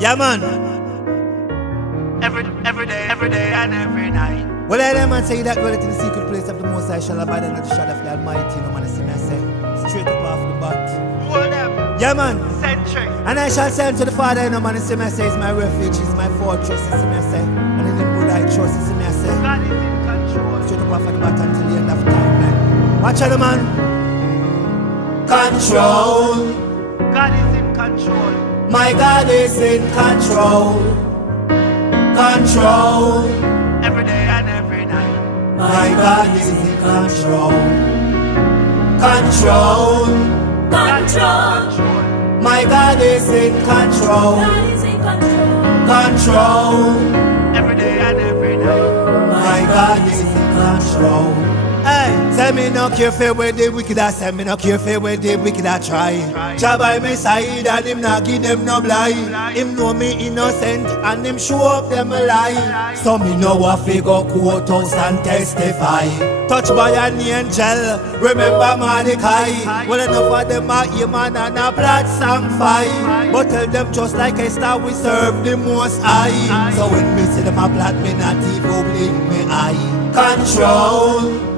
Yeah, man. Every day and every night. Well, I man say that dwelleth in the secret place of the Most High shall abide under the shadow of the Almighty. No man see me, I say, straight up off the bat. Hold them. Yeah, man. Century. And I shall say unto the Father, no man see me, I say, is my refuge, is my fortress, see me, I say. And in him will I trust, see me, I say. God is in control. Straight up off the bat until the end of time, man. Watch out, man. Control. God is in control. My God is in control. Control. Every day and every night. My God is in control. Control. Control. My God is in control. Control. Every day and every night. My God is in control. Hey, say me no care for where the wicked are, say me no care for where the wicked are try. Jah by my side and him not give them no blind. Him know me innocent and him show up them a lie. So me know what figure courthouse and testify. Touch by an angel, remember Mordecai. Well enough of them are human and a blood song fight. But tell them just like Esther we serve the Most High. So when me see them a plot me not even blink me eye. Control.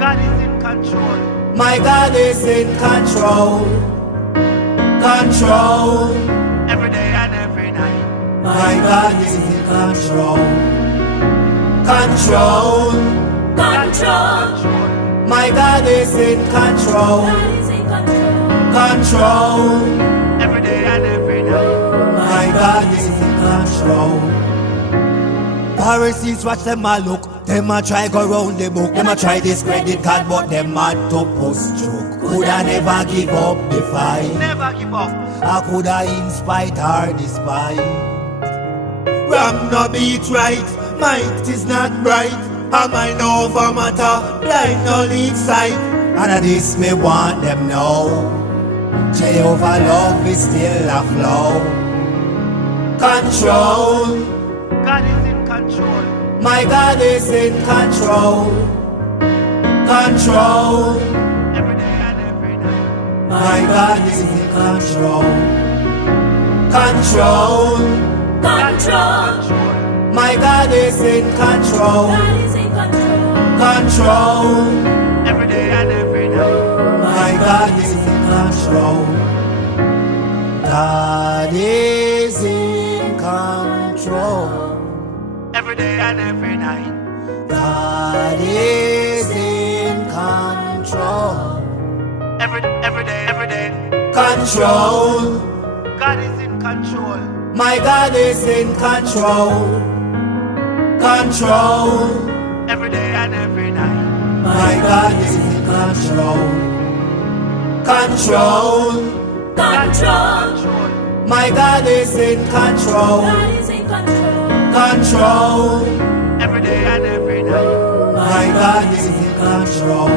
God is in control. My God is in control. Control. Every day and every night. My God is in control. Control. Control. My God is in control. Control. Every day and every night. My God is in control. Pharisees watch them a look. Them a try go round the book. Them a try discredit God, but them mad to post joke. Coulda never give up the fight. Never give up. I coulda in spite or despite. Wrong no beat right, might is not bright. And mind over matter, blind no lead sight. And of this me want them know. Jehovah love is still a flow. Control. God is in control. My God is in control. Control. Every day and every night. My God is in control. Control. Control. My God is in control. Control. Every day and every night. My God is in control. God is in control. Every day and every night. God is in control. Every day. Control. God is in control. My God is in control. Control. Every day and every night. My God is in control. Control. Control. My God is in control. Control. Every day and every night. My God is in control.